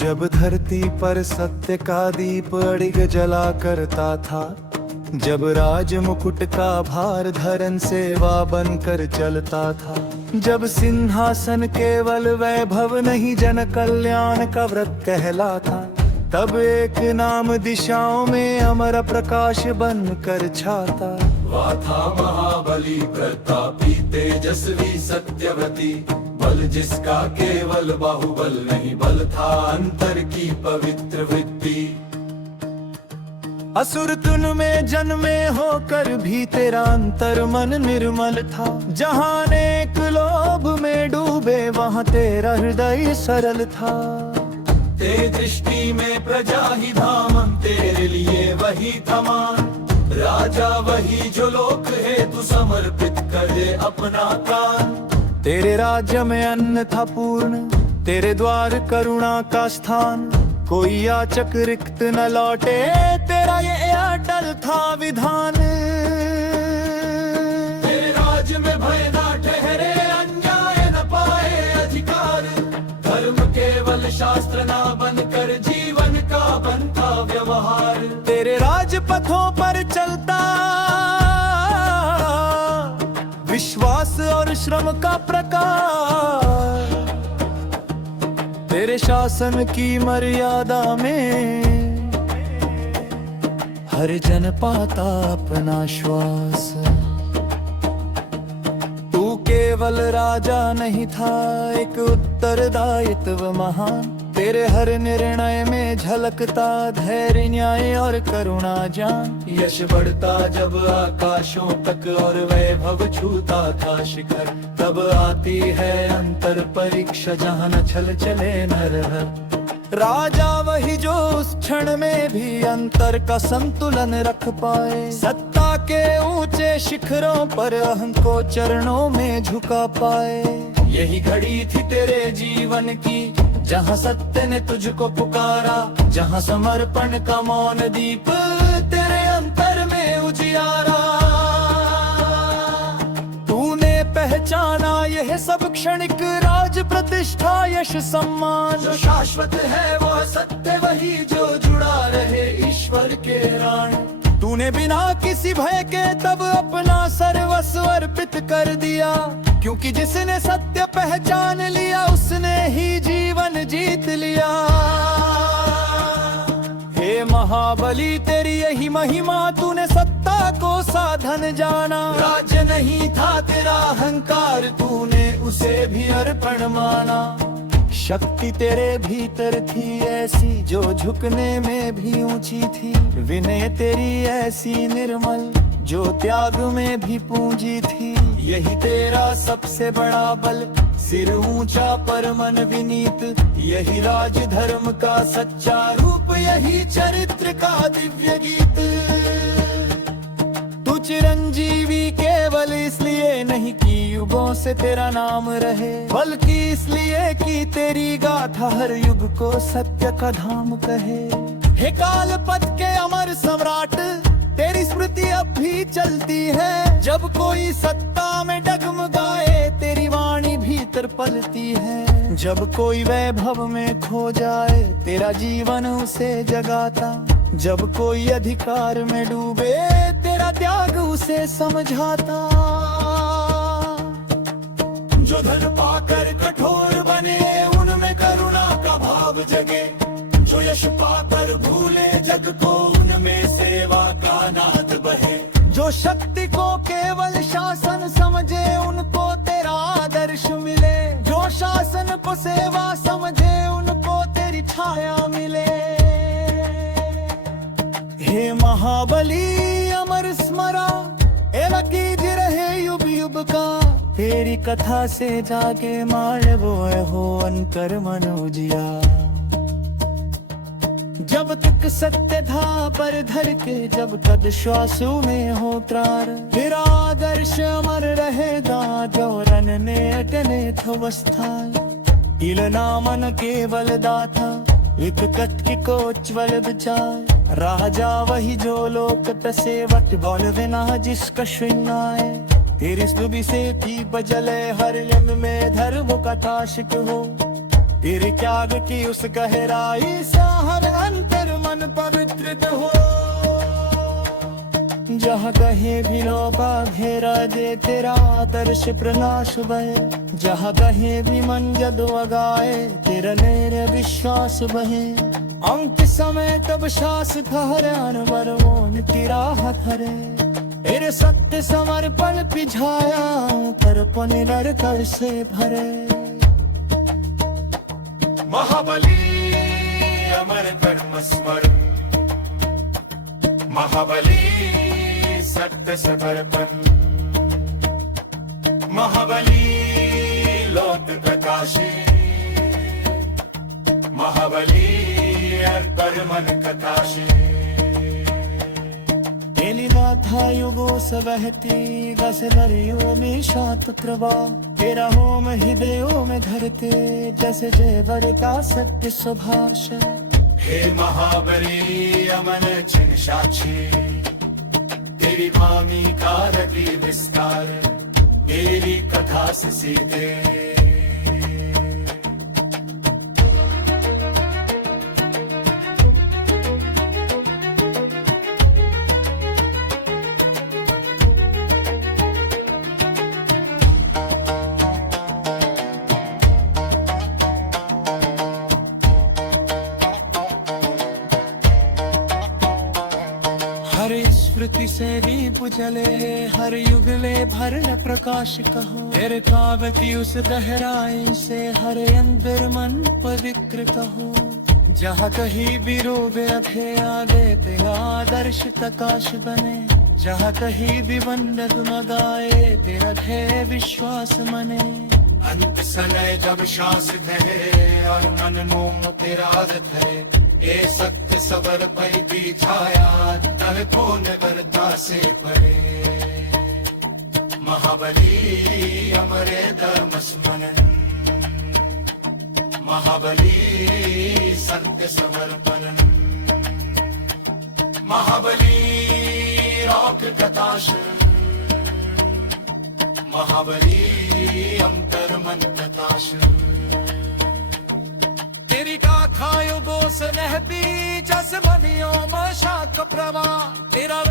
जब धरती पर सत्य का दीप अड़िग जला करता था, जब राज मुकुट का भार धर्म सेवा बनकर चलता था, जब सिंहासन केवल वैभव नहीं जन कल्याण का व्रत कहलाता, तब एक नाम दिशाओं में अमर प्रकाश बनकर छाता। वह था महाबली प्रतापी तेजस्वी सत्यवती, बल जिसका केवल बाहुबल नहीं, बल था अंतर की पवित्र वृत्ति। असुर तुन में जन्मे होकर भी तेरा अंतर मन निर्मल था, जहाँ अनेक लोभ में डूबे वहाँ तेरा हृदय सरल था। तेरी दृष्टि में प्रजा ही धाम, तेरे लिए वही थमान, राजा वही जो लोक है तू समर्पित करे अपना कान। तेरे राज्य में अन्न था पूर्ण, तेरे द्वार करुणा का स्थान, कोई याचक रिक्त न लौटे, तेरा ये अटल था विधान। तेरे राज्य में भय ना ठहरे, अन्याय न पाए अधिकार, धर्म केवल शास्त्र ना बनकर जीवन का बनता व्यवहार। तेरे राजपथों पर चलता विश्वास और श्रम का प्रकाश, तेरे शासन की मर्यादा में हर जन पाता अपना श्वास। तू केवल राजा नहीं था, एक उत्तरदायित्व महान, तेरे हर निर्णय में झलकता धैर्य न्याय और करुणा जान। यश बढ़ता जब आकाशों तक और वैभव छूता था शिखर, तब आती है अंतर परीक्षा जहाँ न छल चले न रह। राजा वही जो उस क्षण में भी अंतर का संतुलन रख पाए, सत्ता के ऊंचे शिखरों पर अहं को चरणों में झुका पाए। यही घड़ी थी तेरे जीवन की, जहाँ सत्य ने तुझको पुकारा, जहाँ समर्पण का मौन दीप तेरे अंतर में उजियारा। तूने पहचाना यह सब क्षणिक राज प्रतिष्ठा यश सम्मान, जो शाश्वत है वो सत्य वही जो जुड़ा रहे ईश्वर के राण। तूने बिना किसी भय के तब अपना सर्वस्व अर्पित कर दिया, क्योंकि जिसने सत्य पहचान लिया उसने ही जीवन जीत लिया। हे महाबली तेरी यही महिमा, तूने सत्ता को साधन जाना। राज्य नहीं था तेरा अहंकार, तूने उसे भी अर्पण माना। शक्ति तेरे भीतर थी ऐसी जो झुकने में भी ऊंची थी, विनय तेरी ऐसी निर्मल जो त्याग में भी पूंजी थी। यही तेरा सबसे बड़ा बल, सिर ऊंचा पर मन विनीत, यही राज धर्म का सच्चा रूप, यही चरित्र का दिव्य गीत। तू चिरंजीवी केवल इसलिए नहीं कि युगों से तेरा नाम रहे, बल्कि इसलिए कि तेरी गाथा हर युग को सत्य का धाम कहे। हे काल पथ के अमर सम्राट, तेरी स्मृति अब भी चलती है, जब कोई सत्ता में डगमगाए तेरी वाणी भीतर पलती है। जब कोई वैभव में खो जाए तेरा जीवन उसे जगाता, जब कोई अधिकार में डूबे तेरा त्याग उसे समझाता। जो धन पाकर कठोर बने उनमें करुणा का भाव जगे, जो यश पाकर भूले जग को उनमें सेवा का नाद बहे। जो शक्ति को केवल शासन समझे उनको तेरा आदर्श मिले, जो शासन को सेवा समझे उनको तेरी छाया मिले। हे महाबली अमर स्मरा, एलकीज रहे युग युग का, तेरी कथा से जागे मालवो हो अंतर मन उजिया। जब तक सत्य था पर धर के, जब तक श्वासों में हो त्रार, फिर आदर्श अमर रहेगा जो रन ने अटने थवस्थान। इलना मन केवल दाता, एक कटकी कोच्वल विचार, राजा वही जो लोक तसेवट बोल विना जिसका श्रृंगाए। तेरी स्तुति से भी बजले हर यम में धर्म का ताशिक हो, तेरे त्याग की उस गहराई से हर अंतर मन पवित्र हो। जहाँ कहीं भी लोका घेरा दे तेरा आदर्श प्रकाश बहे। जहाँ कहीं भी मन जदुआ गाए तेरा नेर विश्वास बहे। अंत समय तब शास ठहरे अनवर मोन की राह धरे। तेरे सत्य समर्पण पिझाया तर्पण नरकर से भरे। महाबली अमर कर्म स्मरण, महाबली सत्य समर्पण, महाबली लोक प्रकाशे, महाबली अर्पण मन कथाशे। तेरी गाथा युगों से बहती रस नरियों में शांत प्रवाह। तेरा होम हृदयों में धरते जैसे जय बरता सत्य सुभाष। हे महाबली अमन चिन्ह साक्षी, तेरी वाणी का रति विस्तार, तेरी कथा से सीधे। हर स्मृति से दीप जले हर युगले भरन प्रकाश कहो। तेरे कावती उस गहराई से हर अंदर मन पवित्र कहो। जहाँ कहीं भी रोबे अधे आगे तेरा आदर्श प्रकाश बने। जहाँ कहीं भी वंदन न गाए तेरा ध्येय विश्वास मने। अंत समय जब श्वास धरे और मन मोम तेरा धरे। ए सत्य सबर पैदी छाया तह को नगरता से परे। महाबली अमरे धर्म स्मरण, महाबली सत्य समर्पण, महाबली रोक कथाश, महाबली अंतर मन कथाश। तेरी गाथा युगों से नहती जस मनियों में शाख प्रवाह। तेरा